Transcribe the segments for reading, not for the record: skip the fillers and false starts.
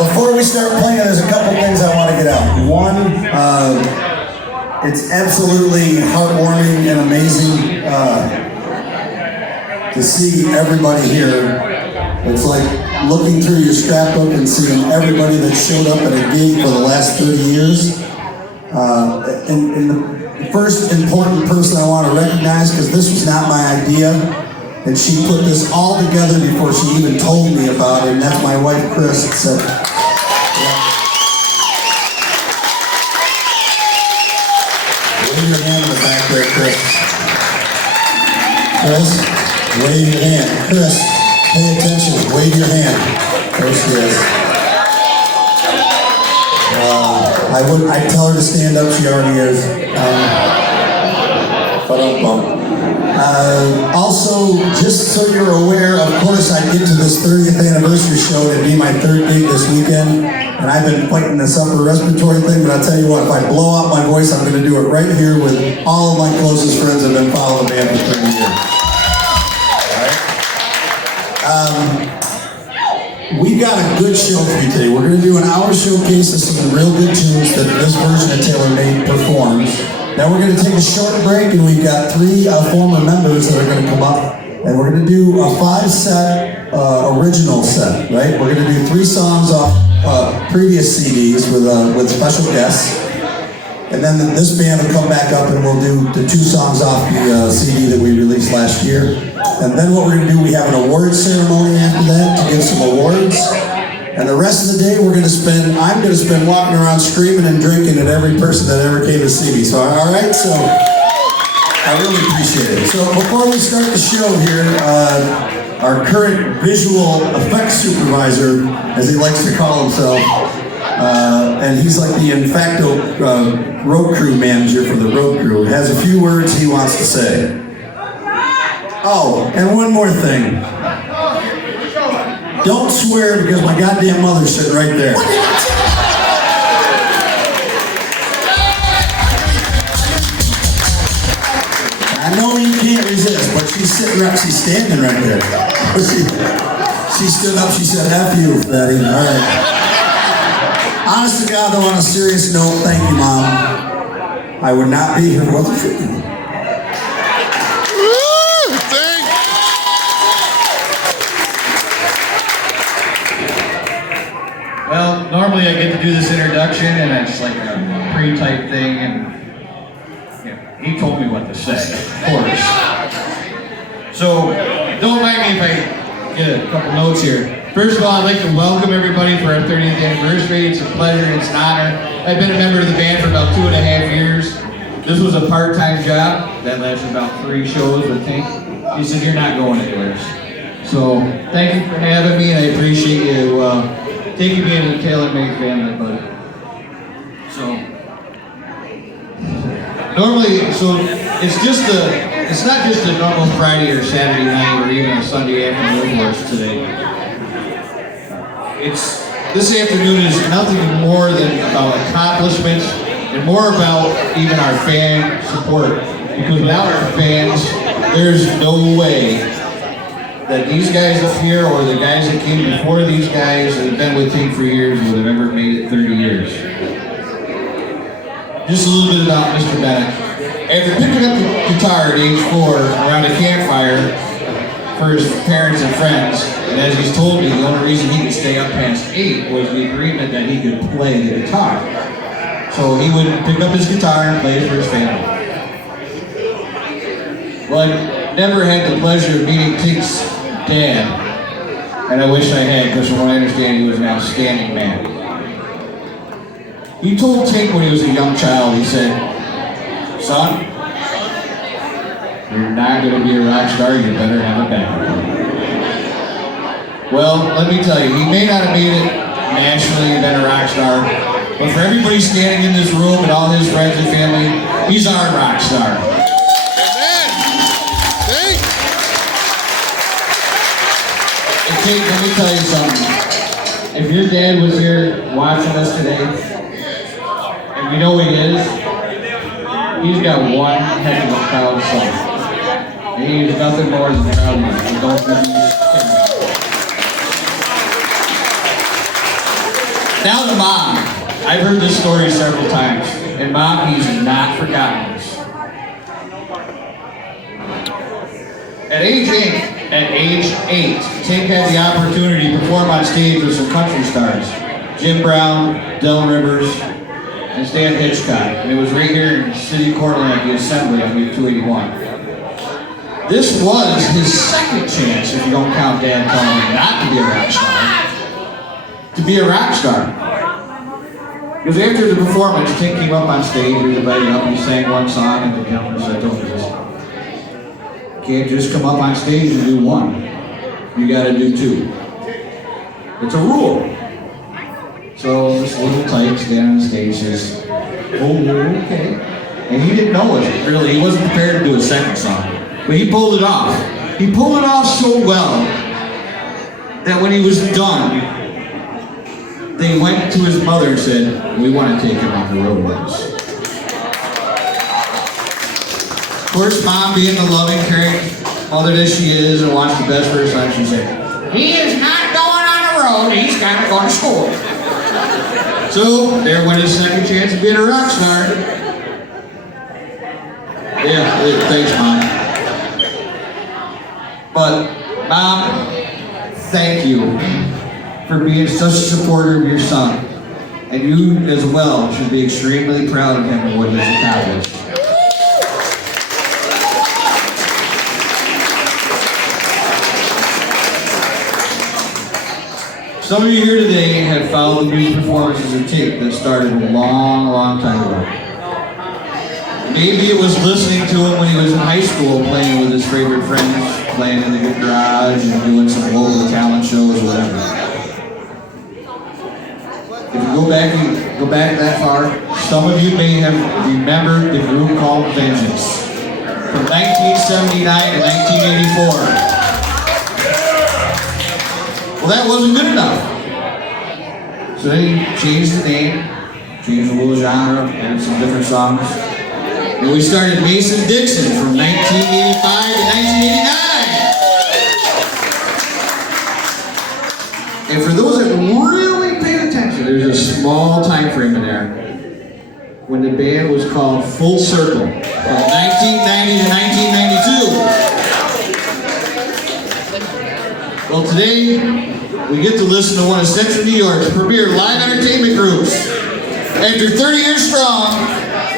Before we start playing, there's a couple things I want to get out. One, it's absolutely heartwarming and amazing to see everybody here. It's like looking through your scrapbook and seeing everybody that showed up at a gig for the last 30 years. And the first important person I want to recognize, because this was not my idea, and she put this all together before she even told me about it, and that's my wife, Chris. Said, wave your hand in the back there, Chris. Chris, wave your hand. Chris, pay attention, wave your hand. There she is. I'd tell her to stand up, she already is. Also, just so you're aware, of course I get to this 30th anniversary show. It'd be my third gig this weekend, and I've been fighting this upper respiratory thing, but I'll tell you what, if I blow out my voice, I'm going to do it right here with all of my closest friends that have been following the band for 30 years. We've got a good show for you today. We're going to do an hour showcase of some real good tunes that this version of Tailor Made performs. Then we're going to take a short break, and we've got three former members that are going to come up, and we're going to do a 5-set original set, right? We're going to do 3 songs off previous CDs with special guests, and then this band will come back up and we'll do the 2 songs off the CD that we released last year. And then what we're going to do, we have an awards ceremony after that to give some awards. And the rest of the day I'm going to spend walking around screaming and drinking at every person that ever came to see me. So, all right, so I really appreciate it. So before we start the show here, our current visual effects supervisor, as he likes to call himself, and he's like the de facto road crew manager for the road crew, has a few words he wants to say. Oh, and one more thing. Don't swear because my goddamn mother's sitting right there. I know you can't resist, but she's standing right there. She stood up, she said, F you, Daddy. All right. Honest to God, though, on a serious note, thank you, Mom. I would not be here without you. Well, normally I get to do this introduction, and it's like a pre-type thing, and he told me what to say, of course. So, don't mind me if I get a couple notes here. First of all, I'd like to welcome everybody for our 30th anniversary. It's a pleasure, it's an honor. I've been a member of the band for about 2.5 years. This was a part-time job that lasted about 3 shows, I think. He said, you're not going anywhere. So, thank you for having me, and I appreciate you taking me into the Tailor Made family, buddy. So, normally, it's not just a normal Friday or Saturday night or even a Sunday afternoon for us today. This afternoon is nothing more than about accomplishments and more about even our fan support. Because without our fans, there's no way that these guys up here or the guys that came before these guys that have been with me for years would have ever made it 30 years. Just a little bit about Mr. Bennett. After picking up the guitar at age 4 around a campfire for his parents and friends, and as he's told me, the only reason he could stay up past 8 was the agreement that he could play the guitar. So he would pick up his guitar and play it for his family. Well, I never had the pleasure of meeting Tink's dad, and I wish I had, because from what I understand, he was an outstanding man. He told Tink when he was a young child, he said, son, you're not going to be a rock star, you better have a backup. Well, let me tell you, he may not have made it nationally and been a rock star, but for everybody standing in this room and all his friends and family, he's our rock star. Let me tell you something. If your dad was here watching us today, and we know he is, he's got one heck of a proud son. And he's nothing more than proud of you. Don't Now to Mom. I've heard this story several times, and Mom, he's not forgotten this. At age 8, Tink had the opportunity to perform on stage with some country stars. Jim Brown, Dylan Rivers, and Stan Hitchcock. And it was right here in the city of Cortland at the Assembly on Route 281. This was his second chance, if you don't count Dad telling him not to be a rock star, to be a rock star. Because after the performance, Tink came up on stage, he was invited up, he sang one song, and the gentleman said, "Don't do this. You can't just come up on stage and do one. You gotta do 2. It's a rule." So this little tyke standing on stage says, "Oh, okay." And he didn't know it, really. He wasn't prepared to do a second song. But he pulled it off. He pulled it off so well that when he was done, they went to his mother and said, "We want to take him on the road with us." Of course, Mom, being the loving, caring mother that she is and wants the best for her son, she said, "He is not going on the road, he's got to go to school." So, there went his second chance of being a rock star. Yeah, thanks, Mom. But, Mom, thank you for being such a supporter of your son. And you, as well, should be extremely proud of him and what he's accomplished. Some of you here today have followed the music performances of Tink that started a long, long time ago. Maybe it was listening to him when he was in high school, playing with his favorite friends, playing in the garage and doing some local talent shows or whatever. If you go back that far, some of you may have remembered the group called Vengeance from 1979 to 1984. Well, that wasn't good enough. So then he changed the name, changed a little genre, added some different songs. And we started Mason Dixon from 1985 to 1989. And for those that really paid attention, there's a small time frame in there when the band was called Full Circle from 1990 to 1992. Well, today we get to listen to one of Central New York's premier live entertainment groups. After 30 years strong,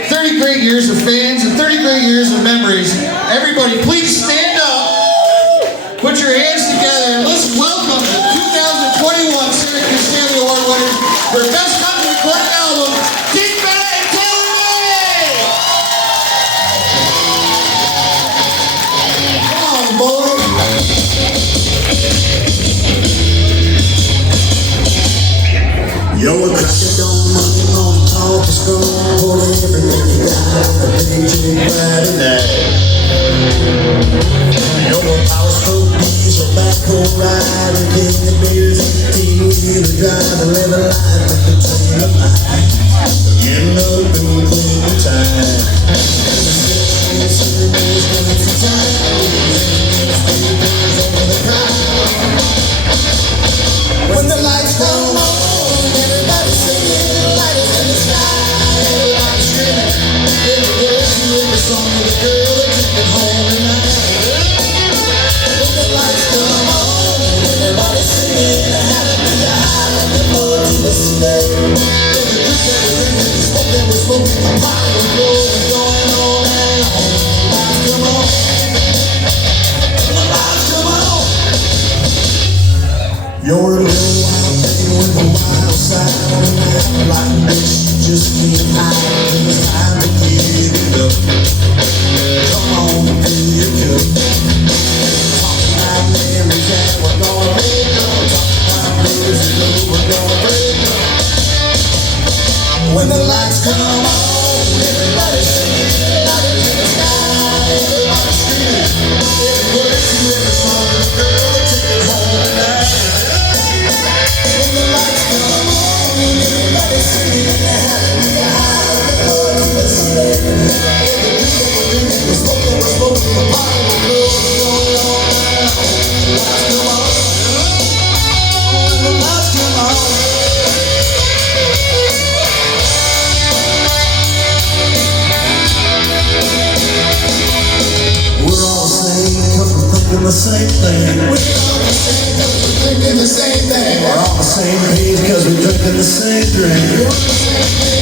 30 great years of fans, and 30 great years of memories, everybody please stand up, put your hands together, and let's welcome the 2021 Syracuse Stanley Award winners for Best Country Recording Album, Tink Bennett and Taylor May! Come on, boy! You're a cracker, don't money, on talk is strong, hold everything you got, everything you Friday night. You're a power stroke, diesel, backhoe ride, and then the beers and tea-wheeler drive, and live a life with the train of mine. You know, doing clean the time. When the lights come on, everybody singing, lighters in the sky, everybody screaming. Every verse you every song of the girl that took it home tonight. When the lights come on, everybody singing, hallelujah, hallelujah, to the day. Every drink that we're drinking, the smoke that we're smoking, the party was going on and on. Lights come on, when the lights come on. You're a little wild thing with a wild side, and like this you just can't hide. And it's time to give it up. Come on and fill your cup. Talking about memories that we're gonna make up. Talking about blues and blue, we're gonna break up. When the lights come on, everybody singing, lighters in the sky, everybody screaming. Every word to every song, the girl that took it home tonight. When the lights come on, everybody singing, hallelujah, hallelujah, to the city. Every drink that we're drinking, the smoke that we're smoking, the party we're going on and on. The lights come on, when the lights come on. same page cause we're drinking the same drink.